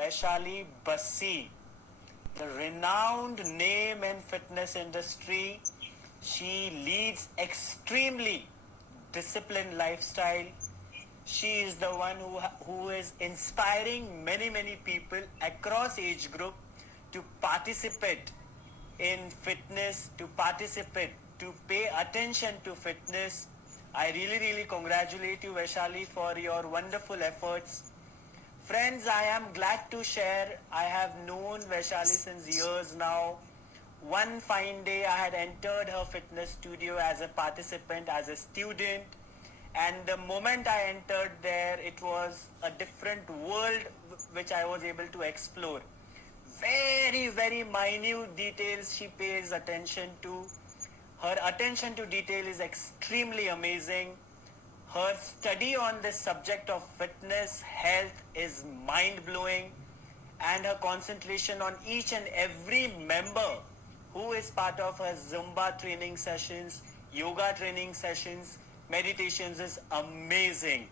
Vaishali Bassi, the renowned name in fitness industry. She leads extremely disciplined lifestyle. She is the one who is inspiring many people across age group to participate in fitness, to participate, to pay attention to fitness. I really congratulate you, Vaishali, for your wonderful efforts. Friends, I am glad to share. I have known Vaishali since years now. One fine day, I had entered her fitness studio as a participant, as a student. And the moment I entered there, it was a different world which I was able to explore. Very minute details she pays attention to. Her attention to detail is extremely amazing. Her study on this subject of fitness, health is mind-blowing, and her concentration on each and every member who is part of her Zumba training sessions, yoga training sessions, meditations is amazing.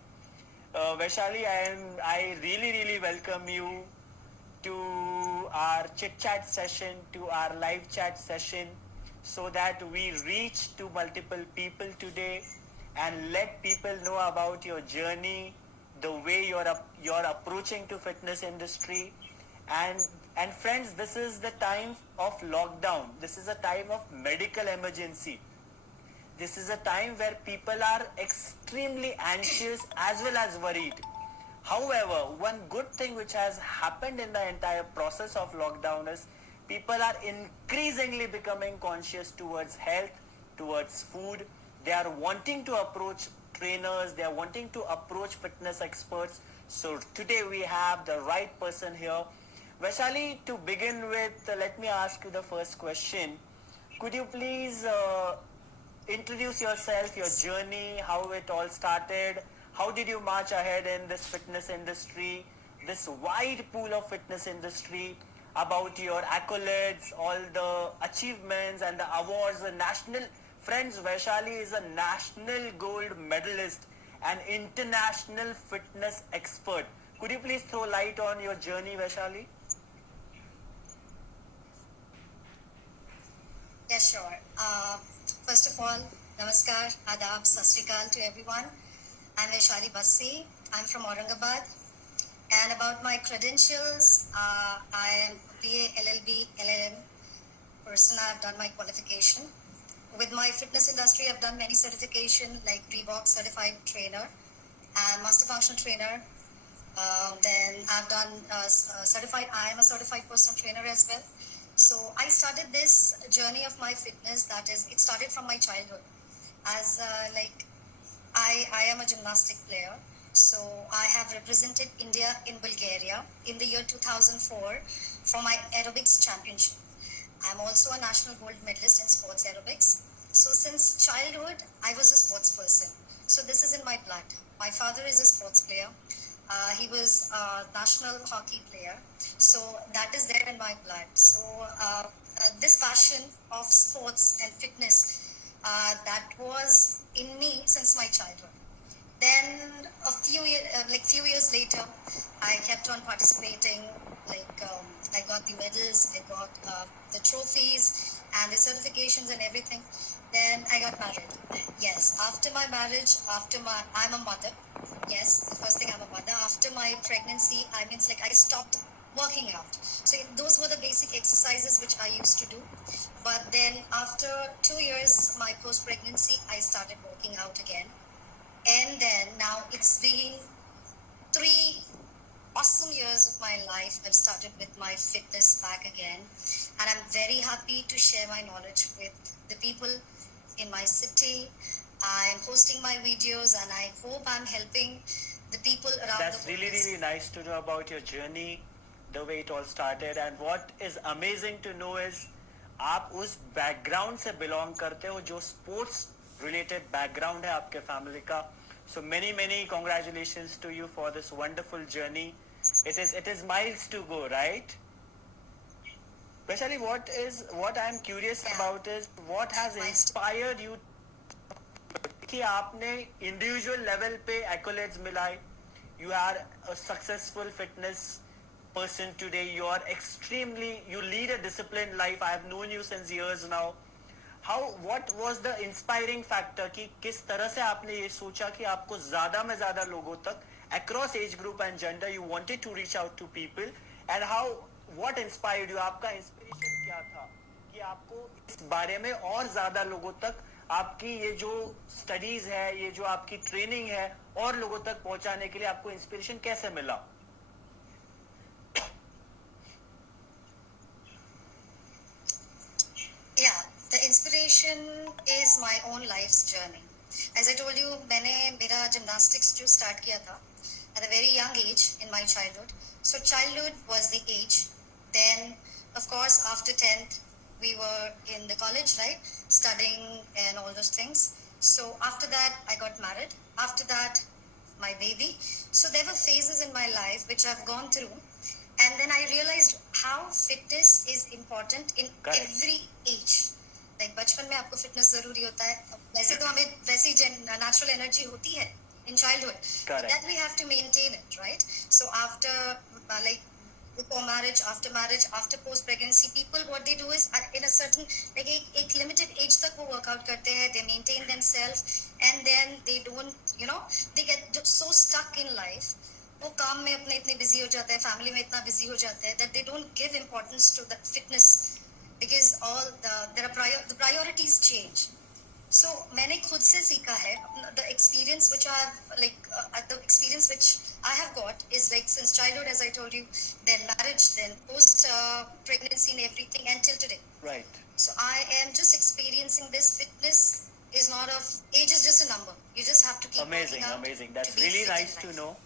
Vaishali, I really welcome you to our chit chat session, to our live chat session, so that we reach to multiple people today and let people know about your journey, the way you're approaching to fitness industry. And friends, this is the time of lockdown. This is a time of medical emergency. This is a time where people are extremely anxious as well as worried. However, one good thing which has happened in the entire process of lockdown is people are increasingly becoming conscious towards health, towards food. They are wanting to approach trainers, they are wanting to approach fitness experts. So today we have the right person here. Vaishali, to begin with, let me ask you the first question. Could you please introduce yourself, your journey, how it all started? How did you march ahead in this fitness industry, this wide pool of fitness industry, about your accolades, all the achievements and the awards, the national... Friends, Vaishali is a national gold medalist, an international fitness expert. Could you please throw light on your journey, Vaishali? Yeah, sure. First of all, namaskar, adab, sat sri akal to everyone. I'm Vaishali Bassi. I'm from Aurangabad. And about my credentials, I am BA, LLB, LLM person. I've done my qualification. With my fitness industry, I've done many certifications like Reebok Certified Trainer and Master Functional Trainer. Then I've done certified, I am a certified personal trainer as well. So I started this journey of my fitness, that is, it started from my childhood. As I am a gymnastic player. So I have represented India in Bulgaria in the year 2004 for my aerobics championship. I'm also a national gold medalist in sports aerobics. So since childhood, I was a sports person. So this is in my blood. My father is a sports player. He was a national hockey player. So that is there in my blood. So this passion of sports and fitness, that was in me since my childhood. Then a few years later, I kept on participating. I got the medals, I got the trophies and the certifications and everything. Then I got married. Yes, after my marriage, I'm a mother. Yes, the first thing, I'm a mother. After my pregnancy, I stopped working out. So those were the basic exercises which I used to do. But then after 2 years, my post-pregnancy, I started working out again. And then now it's been 3 awesome years of my life. I've started with my fitness back again. And I'm very happy to share my knowledge with the people in my city. I'm posting my videos and I hope I'm helping the people around That's the world. That's really nice to know about your journey, the way it all started. And what is amazing to know is आप उस background से belong करते हो जो sports related background है आपके family का. So many congratulations to you for this wonderful journey. It is miles to go, right? Especially what I'm curious about is what has inspired you कि आपने individual level पे accolades मिलाए. You are a successful fitness person today. You lead a disciplined life. I have known you since years now. What was the inspiring factor कि किस तरह से आपने ये सोचा कि आपको ज़्यादा में ज़्यादा लोगों तक across age group and gender you wanted to reach out to people, and what inspired you? आपका inspiration क्या था कि आपको इस बारे में और ज़्यादा लोगों तक आपकी ये जो स्टडीज है, ये जो आपकी ट्रेनिंग है, और लोगों तक पहुंचाने के लिए आपको इंस्पिरेशन कैसे मिला? Yeah, the inspiration is my own life's journey. As I told you, मैंने मेरा gymnastics जो start किया था at a very young age in my childhood. So childhood was the age. Then, of course, after 10th, we were in the college, right? Studying and all those things. So after that, I got married. After that, my baby. So there were phases in my life which I've gone through. And then I realized how fitness is important in Correct. every age. Like बचपन में आपको fitness जरूरी होता है. वैसे तो हमें वैसी natural energy होती है in childhood. Correct. That we have to maintain it, right? So after like before marriage, after post pregnancy, people what they do is in a certain like एक limited age तक वो workout करते हैं. They maintain themselves, and then they don't, they get so stuck in life. वो काम में अपने इतने बिजी हो जाते हैं, फैमिली में इतना बिजी हो जाते हैं that they don't give importance to the fitness because the priorities change. So मैंने खुद से सीखा है. The experience which I have got is like since childhood, as I told you, then marriage, then post pregnancy and everything until today. Right. So I am just experiencing this. Fitness is not of age, is just a number. You just have to keep Amazing. working out. That's to be really fit in nice to life. know.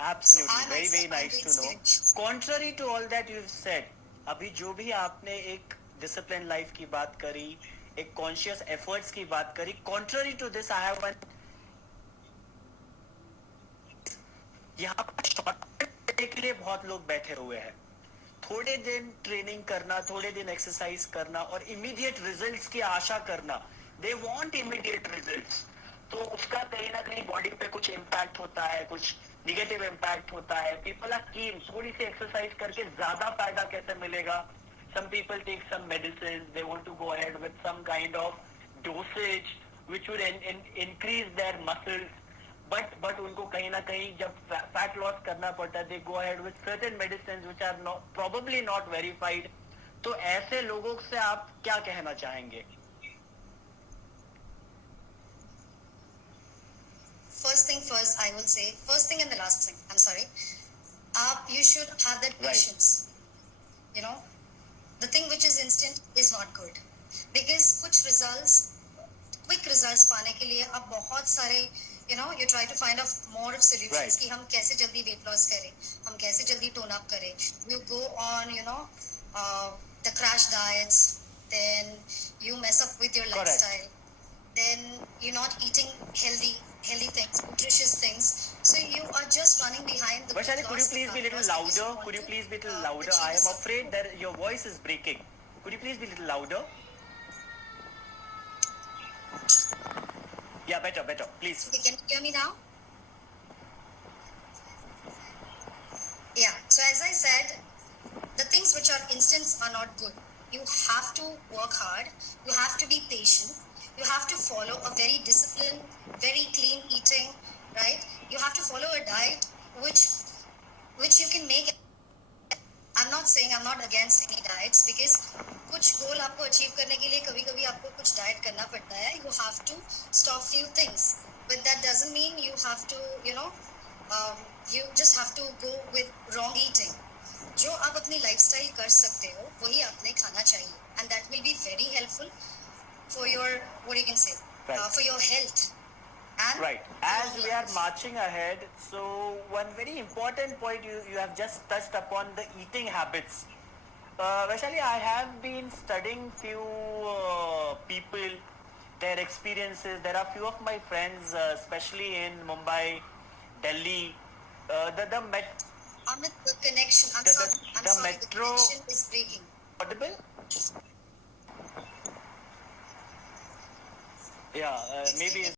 Absolutely, So I very myself, nice to know. Contrary to all that you've said, अभी जो भी आपने एक disciplined life की बात करी, एक conscious efforts की बात करी, contrary to this, I have one. यहाँ पर shortcut के लिए बहुत लोग बैठे हुए हैं. थोड़े दिन ट्रेनिंग करना, थोड़े दिन एक्सरसाइज करना और इमीडिएट रिजल्ट्स की आशा करना. They want immediate results. तो उसका कहीं ना कहीं बॉडी पे कुछ इम्पैक्ट होता है, कुछ निगेटिव इम्पैक्ट होता है. पीपल आर कीन थोड़ी सी एक्सरसाइज करके ज्यादा फायदा कैसे मिलेगा. Some people take some medicine, they want to go ahead with some kind of dosage which would increase their muscles. But उनको कहीं ना कहीं जब फैट लॉस करना पड़ता है, they go ahead with certain medicine which are probably not verified. तो ऐसे लोगों से आप क्या कहना चाहेंगे? First thing first, I will say, first thing and the last thing, I'm sorry. You should have that patience. The thing which is instant is not good. Because quick results पाने के लिए आप बहुत सारे, you try to find out more of solutions. Right. कि हम कैसे जल्दी weight loss करें, हम कैसे जल्दी tone up करें. You go on, the crash diets, then you mess up with your Correct. lifestyle. Then you're not eating healthy things, nutritious things. So you are just running behind the. Vaishali, could you please be a little louder? Could you please be a little louder? I am afraid that your voice is breaking. Could you please be a little louder? Yeah, better, please. Okay, can you hear me now? Yeah. So as I said, the things which are instant are not good. You have to work hard. You have to be patient. You have to follow a very disciplined, very clean eating, right? You have to follow a diet which you can make. I'm not saying I'm not against any diets because कुछ goal आपको achieve करने के लिए कभी-कभी आपको कुछ diet करना पड़ता है. You have to stop few things, but that doesn't mean you have to, you just have to go with wrong eating. जो आप अपनी lifestyle कर सकते हो, वही आपने खाना चाहिए, and that will be very helpful for your, what you can say, Right. for your health. And Right. As we are marching ahead, so one very important point you have just touched upon, the eating habits. Vaishali, I have been studying few people, their experiences. There are few of my friends, especially in Mumbai, Delhi. Amit, the connection. I'm sorry. The metro. connection is breaking. Audible? Yeah, maybe.